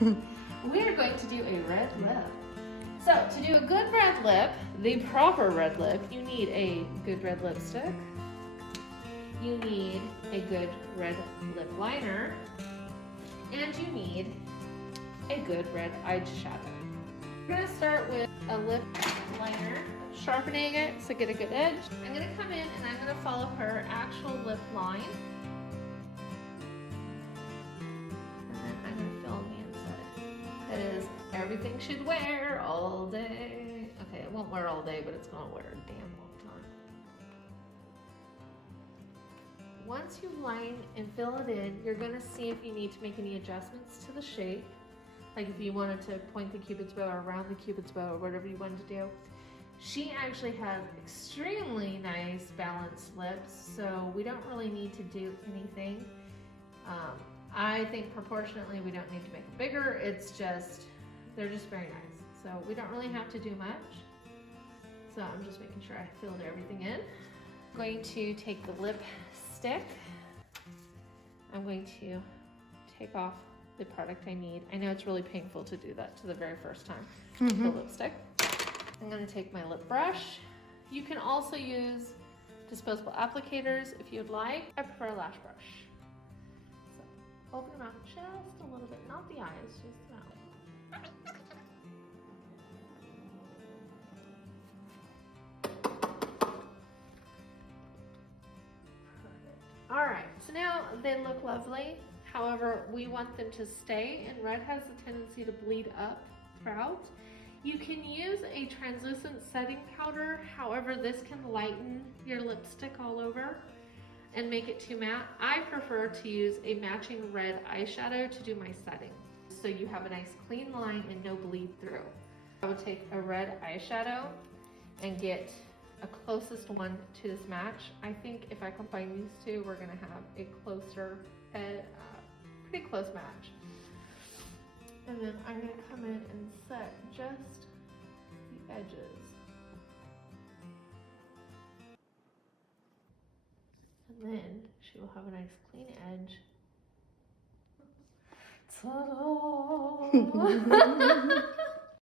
We are going to do a red lip. So to do a good red lip, the proper red lip, you need a good red lipstick. You need a good red lip liner. And you need a good red eyeshadow. We're going to start with a lip liner, sharpening it so get a good edge. I'm going to come in and I'm going to follow her actual lip line. And then I'm going to fill in the inside. That is, everything should wear all day. Okay, it won't wear all day, but it's going to wear a damn long time. Once you line and fill it in, you're going to see if you need to make any adjustments to the shape. Like if you wanted to point the cupid's bow or round the cupid's bow or whatever you wanted to do. She actually has extremely nice balanced lips, so we don't really need to do anything. I think proportionately we don't need to make it bigger. It's just, they're just very nice. So we don't really have to do much. So I'm just making sure I filled everything in. I'm going to take the lipstick. I'm going to take off the product I need. I know it's really painful to do that to the very first time. The lipstick. I'm going to take my lip brush. You can also use disposable applicators if you'd like. I prefer a lash brush. So open them out just a little bit, not the eyes, just the mouth. All right, so now they look lovely. However, we want them to stay, and red has a tendency to bleed up throughout. You can use a translucent setting powder. However, this can lighten your lipstick all over and make it too matte. I prefer to use a matching red eyeshadow to do my setting, so you have a nice clean line and no bleed through. I would take a red eyeshadow and get a closest one to this match. I think if I combine these two, we're gonna have a closer, pretty close match. And then I'm gonna come in and set just the edges. And then she will have a nice clean edge. Ta-da!